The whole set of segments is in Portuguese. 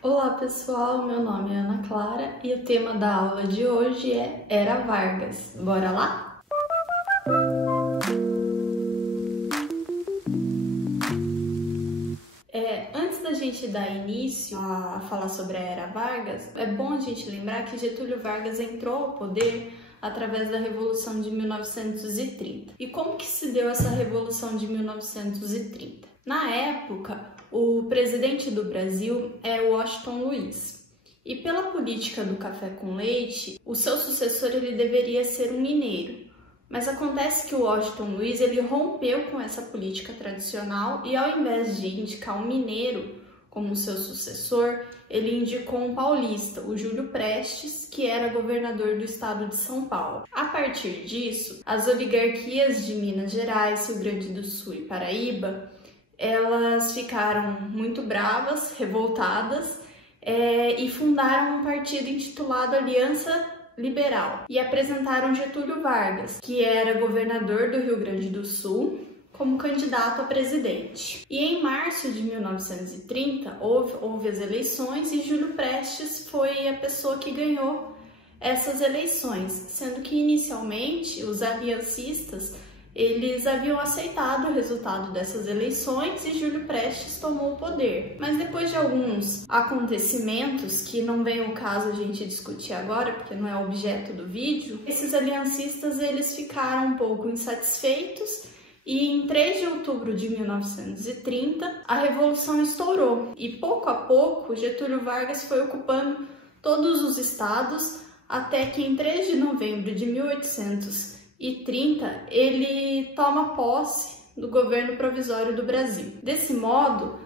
Olá pessoal, meu nome é Ana Clara e o tema da aula de hoje é Era Vargas. Bora lá? Antes da gente dar início a falar sobre a Era Vargas, é bom a gente lembrar que Getúlio Vargas entrou ao poder através da Revolução de 1930. E como que se deu essa Revolução de 1930? Na época, o presidente do Brasil era Washington Luiz. E pela política do café com leite, o seu sucessor ele deveria ser um mineiro. Mas acontece que o Washington Luiz ele rompeu com essa política tradicional e ao invés de indicar um mineiro como seu sucessor, ele indicou um paulista, o Júlio Prestes, que era governador do estado de São Paulo. A partir disso, as oligarquias de Minas Gerais, Rio Grande do Sul e Paraíba, elas ficaram muito bravas, revoltadas e fundaram um partido intitulado Aliança Liberal e apresentaram Getúlio Vargas, que era governador do Rio Grande do Sul, como candidato a presidente. E em março de 1930 houve as eleições e Júlio Prestes foi a pessoa que ganhou essas eleições, sendo que inicialmente os aliancistas eles haviam aceitado o resultado dessas eleições e Júlio Prestes tomou o poder. Mas depois de alguns acontecimentos, que não vem o caso a gente discutir agora, porque não é o objeto do vídeo, esses aliancistas eles ficaram um pouco insatisfeitos e em 3 de outubro de 1930 a Revolução estourou. E pouco a pouco Getúlio Vargas foi ocupando todos os estados até que em 3 de novembro de 1830 ele toma posse do governo provisório do Brasil. Desse modo,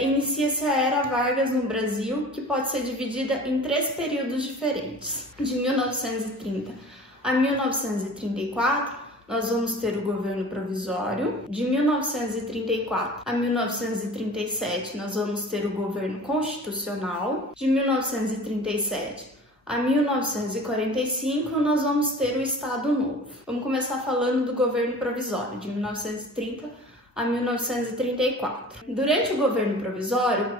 inicia-se a Era Vargas no Brasil, que pode ser dividida em 3 períodos diferentes. De 1930 a 1934, nós vamos ter o governo provisório. De 1934 a 1937, nós vamos ter o governo constitucional. De 1937 a 1945, nós vamos ter o Estado Novo. Vamos começar falando do governo provisório, de 1930 a 1934. Durante o governo provisório,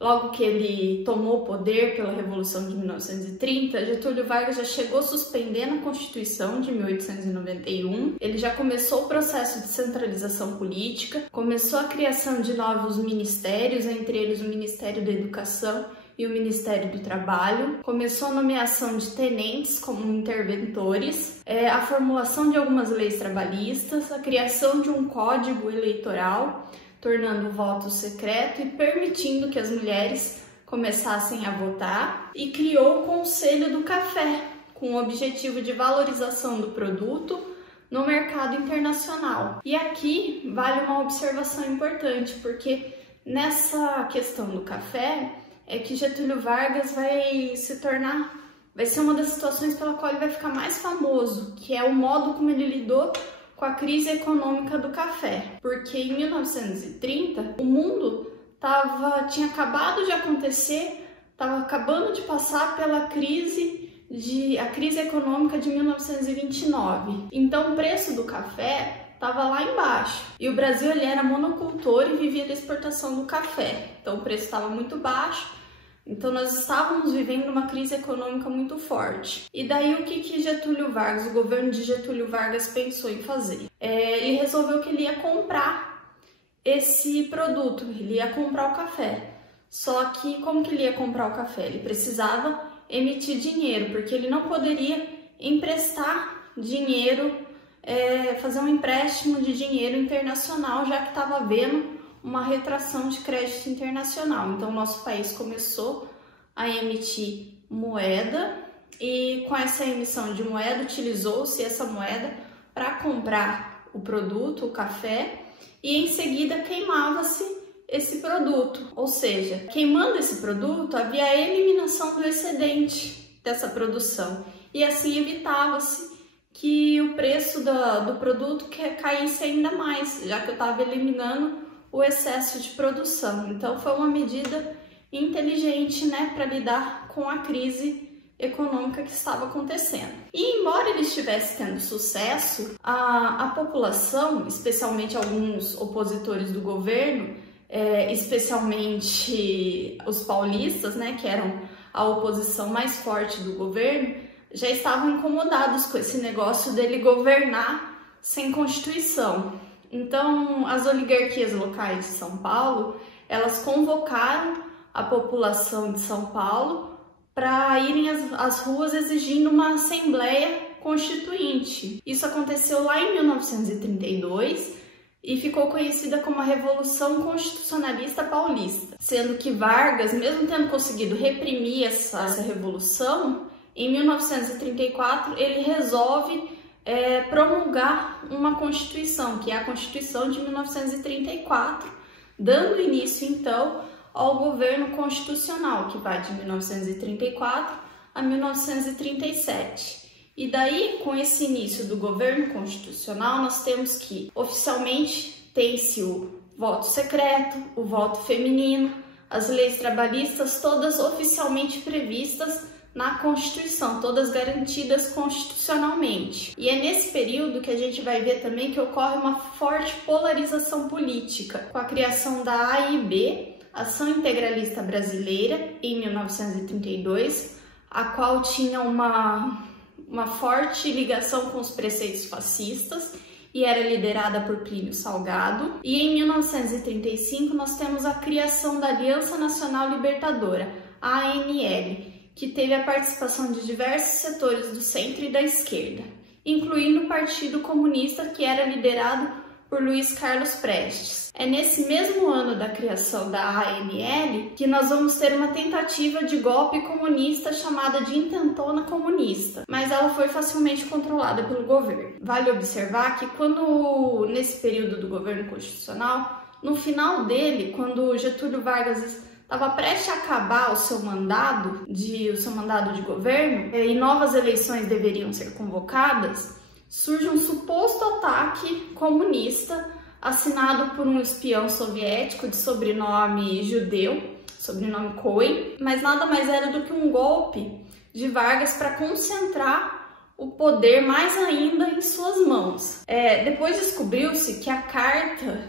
logo que ele tomou o poder pela Revolução de 1930, Getúlio Vargas já chegou suspendendo a Constituição de 1891, ele já começou o processo de centralização política, começou a criação de novos ministérios, entre eles o Ministério da Educação e o Ministério do Trabalho, começou a nomeação de tenentes como interventores, a formulação de algumas leis trabalhistas, a criação de um código eleitoral, tornando o voto secreto e permitindo que as mulheres começassem a votar, e criou o Conselho do Café, com o objetivo de valorização do produto no mercado internacional. E aqui vale uma observação importante, porque nessa questão do café é que Getúlio Vargas vai ser uma das situações pela qual ele vai ficar mais famoso, que é o modo como ele lidou com a crise econômica do café. Porque em 1930 o mundo tinha acabado de acontecer, estava acabando de passar pela crise econômica de 1929. Então o preço do café estava lá embaixo. E o Brasil ele era monocultor e vivia da exportação do café. Então o preço estava muito baixo. Então nós estávamos vivendo uma crise econômica muito forte. E daí o que Getúlio Vargas, o governo de Getúlio Vargas pensou em fazer? Ele resolveu que ele ia comprar esse produto, ele ia comprar o café. Só que como que ele ia comprar o café? Ele precisava emitir dinheiro, porque ele não poderia emprestar dinheiro, fazer um empréstimo de dinheiro internacional, já que estava havendo uma retração de crédito internacional. Então, o nosso país começou a emitir moeda e com essa emissão de moeda, utilizou-se essa moeda para comprar o produto, o café, e em seguida queimava-se esse produto. Ou seja, queimando esse produto, havia a eliminação do excedente dessa produção e assim evitava-se que o preço do produto caísse ainda mais, já que eu estava eliminando o excesso de produção. Então foi uma medida inteligente, né, para lidar com a crise econômica que estava acontecendo. E embora ele estivesse tendo sucesso, a população, especialmente alguns opositores do governo, especialmente os paulistas, né, que eram a oposição mais forte do governo, já estavam incomodados com esse negócio dele governar sem Constituição. Então, as oligarquias locais de São Paulo, elas convocaram a população de São Paulo para irem às ruas exigindo uma Assembleia Constituinte. Isso aconteceu lá em 1932 e ficou conhecida como a Revolução Constitucionalista Paulista, sendo que Vargas, mesmo tendo conseguido reprimir essa revolução, em 1934 ele resolve promulgar uma Constituição, que é a Constituição de 1934, dando início então ao governo constitucional, que vai de 1934 a 1937. E daí, com esse início do governo constitucional, nós temos que, oficialmente, tem-se o voto secreto, o voto feminino, as leis trabalhistas, todas oficialmente previstas na Constituição, todas garantidas constitucionalmente. E é nesse período que a gente vai ver também que ocorre uma forte polarização política, com a criação da AIB, Ação Integralista Brasileira, em 1932, a qual tinha uma forte ligação com os preceitos fascistas e era liderada por Plínio Salgado. E em 1935 nós temos a criação da Aliança Nacional Libertadora, a ANL, que teve a participação de diversos setores do centro e da esquerda, incluindo o Partido Comunista, que era liderado por Luiz Carlos Prestes. É nesse mesmo ano da criação da ANL que nós vamos ter uma tentativa de golpe comunista chamada de Intentona Comunista, mas ela foi facilmente controlada pelo governo. Vale observar que nesse período do governo constitucional, no final dele, quando Getúlio Vargas estava prestes a acabar o seu mandado de governo e novas eleições deveriam ser convocadas, surge um suposto ataque comunista assinado por um espião soviético de sobrenome judeu, sobrenome Cohen, mas nada mais era do que um golpe de Vargas para concentrar o poder mais ainda em suas mãos. Depois descobriu-se que a carta,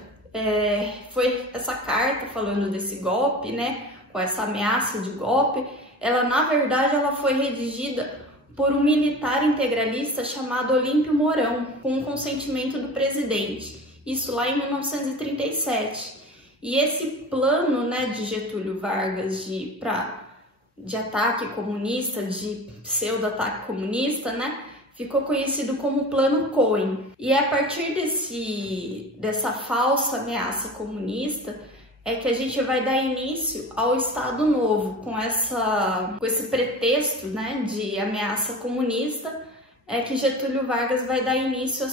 foi essa carta falando desse golpe, né, com essa ameaça de golpe, na verdade ela foi redigida por um militar integralista chamado Olímpio Mourão, com o consentimento do presidente, isso lá em 1937. E esse plano, né, de Getúlio Vargas de ataque comunista, de pseudo-ataque comunista, né, ficou conhecido como Plano Cohen. E é a partir dessa falsa ameaça comunista que a gente vai dar início ao Estado Novo, com esse pretexto, né, de ameaça comunista, que Getúlio Vargas vai dar início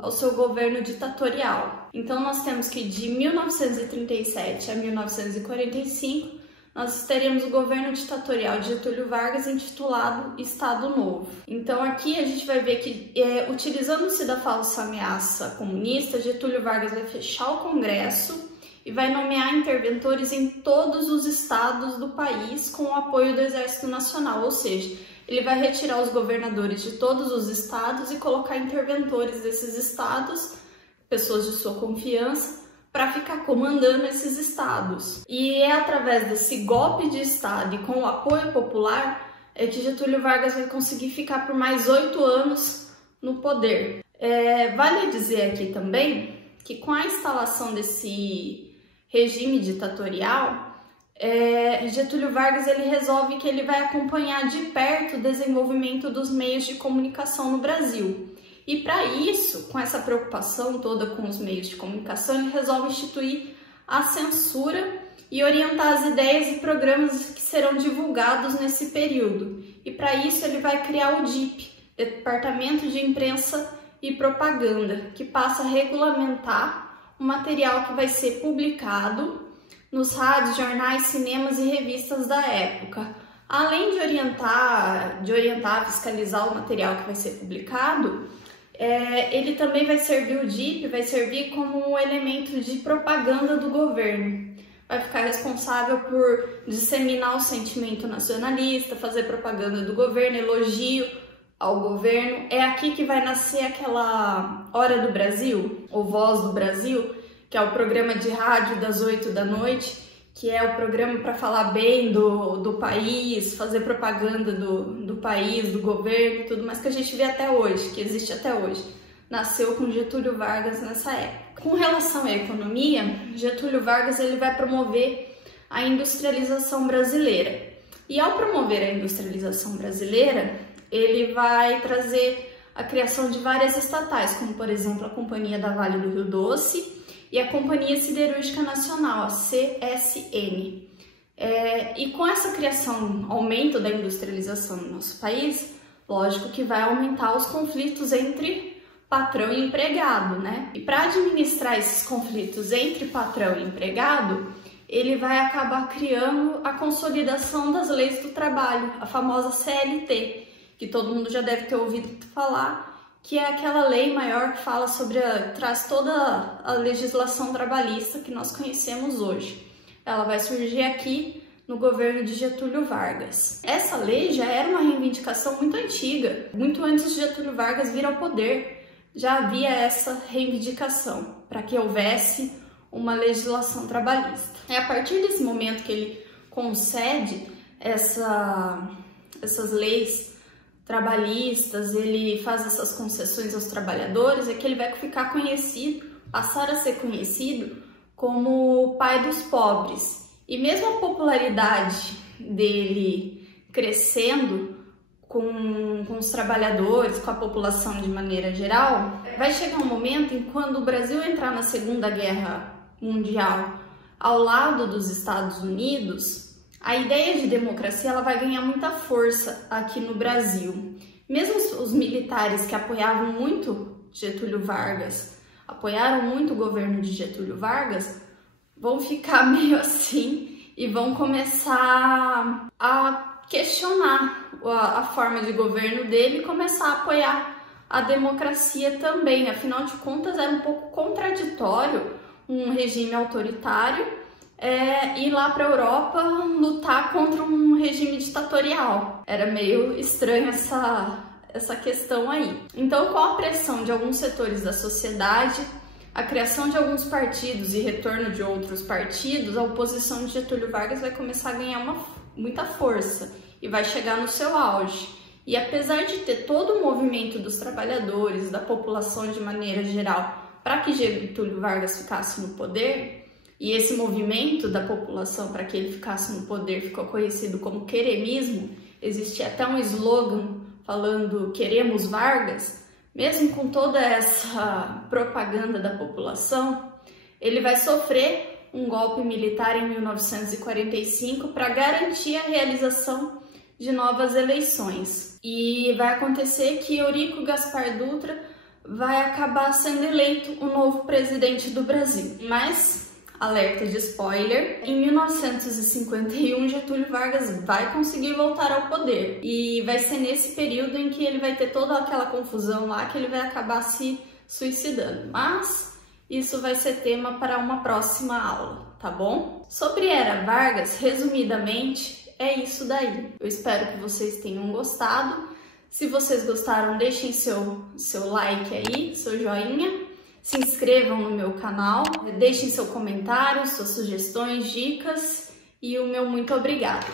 ao seu governo ditatorial. Então nós temos que de 1937 a 1945 nós teremos o governo ditatorial de Getúlio Vargas intitulado Estado Novo. Então aqui a gente vai ver que, utilizando-se da falsa ameaça comunista, Getúlio Vargas vai fechar o Congresso e vai nomear interventores em todos os estados do país com o apoio do Exército Nacional, ou seja, ele vai retirar os governadores de todos os estados e colocar interventores desses estados, pessoas de sua confiança, para ficar comandando esses estados. E é através desse golpe de estado e com o apoio popular que Getúlio Vargas vai conseguir ficar por mais 8 anos no poder. Vale dizer aqui também que com a instalação desse regime ditatorial, Getúlio Vargas ele resolve que ele vai acompanhar de perto o desenvolvimento dos meios de comunicação no Brasil. E para isso, com essa preocupação toda com os meios de comunicação, ele resolve instituir a censura e orientar as ideias e programas que serão divulgados nesse período. E para isso ele vai criar o DIP, Departamento de Imprensa e Propaganda, que passa a regulamentar o material que vai ser publicado nos rádios, jornais, cinemas e revistas da época. Além de orientar, fiscalizar o material que vai ser publicado, ele também vai servir, o DIP vai servir como um elemento de propaganda do governo. Vai ficar responsável por disseminar o sentimento nacionalista, fazer propaganda do governo, elogio ao governo. É aqui que vai nascer aquela Hora do Brasil, ou Voz do Brasil, que é o programa de rádio das 8 da noite, que é o programa para falar bem do país, fazer propaganda do país, do governo e tudo mais que a gente vê até hoje, que existe até hoje. Nasceu com Getúlio Vargas nessa época. Com relação à economia, Getúlio Vargas ele vai promover a industrialização brasileira. E ao promover a industrialização brasileira, ele vai trazer a criação de várias estatais, como por exemplo a Companhia da Vale do Rio Doce e a Companhia Siderúrgica Nacional, a CSN. E com essa criação, aumento da industrialização no nosso país, lógico que vai aumentar os conflitos entre patrão e empregado, né? E para administrar esses conflitos entre patrão e empregado, ele vai acabar criando a consolidação das leis do trabalho, a famosa CLT, que todo mundo já deve ter ouvido falar, que é aquela lei maior que fala traz toda a legislação trabalhista que nós conhecemos hoje. Ela vai surgir aqui no governo de Getúlio Vargas. Essa lei já era uma reivindicação muito antiga, muito antes de Getúlio Vargas vir ao poder, já havia essa reivindicação para que houvesse uma legislação trabalhista. É a partir desse momento que ele concede essas leis trabalhistas, ele faz essas concessões aos trabalhadores, é que ele vai ficar conhecido, passar a ser conhecido como o pai dos pobres. E mesmo a popularidade dele crescendo com os trabalhadores, com a população de maneira geral, vai chegar um momento em quando o Brasil entrar na Segunda Guerra Mundial ao lado dos Estados Unidos, a ideia de democracia ela vai ganhar muita força aqui no Brasil. Mesmo os militares que apoiavam muito Getúlio Vargas, apoiaram muito o governo de Getúlio Vargas, vão ficar meio assim e vão começar a questionar a forma de governo dele e começar a apoiar a democracia também. Afinal de contas, era um pouco contraditório um regime autoritário ir lá para a Europa lutar contra um regime ditatorial. Era meio estranho essa questão aí. Então, com a pressão de alguns setores da sociedade, a criação de alguns partidos e retorno de outros partidos, a oposição de Getúlio Vargas vai começar a ganhar muita força e vai chegar no seu auge. E apesar de ter todo o movimento dos trabalhadores, da população de maneira geral, para que Getúlio Vargas ficasse no poder, e esse movimento da população para que ele ficasse no poder ficou conhecido como queremismo, existia até um slogan falando "Queremos Vargas", mesmo com toda essa propaganda da população, ele vai sofrer um golpe militar em 1945 para garantir a realização de novas eleições. E vai acontecer que Eurico Gaspar Dutra vai acabar sendo eleito o novo presidente do Brasil. Mas, alerta de spoiler, em 1951 Getúlio Vargas vai conseguir voltar ao poder. E vai ser nesse período em que ele vai ter toda aquela confusão lá que ele vai acabar se suicidando. Mas isso vai ser tema para uma próxima aula, tá bom? Sobre Era Vargas, resumidamente, é isso daí. Eu espero que vocês tenham gostado. Se vocês gostaram, deixem seu like aí, seu joinha. Se inscrevam no meu canal, deixem seu comentário, suas sugestões, dicas e o meu muito obrigado.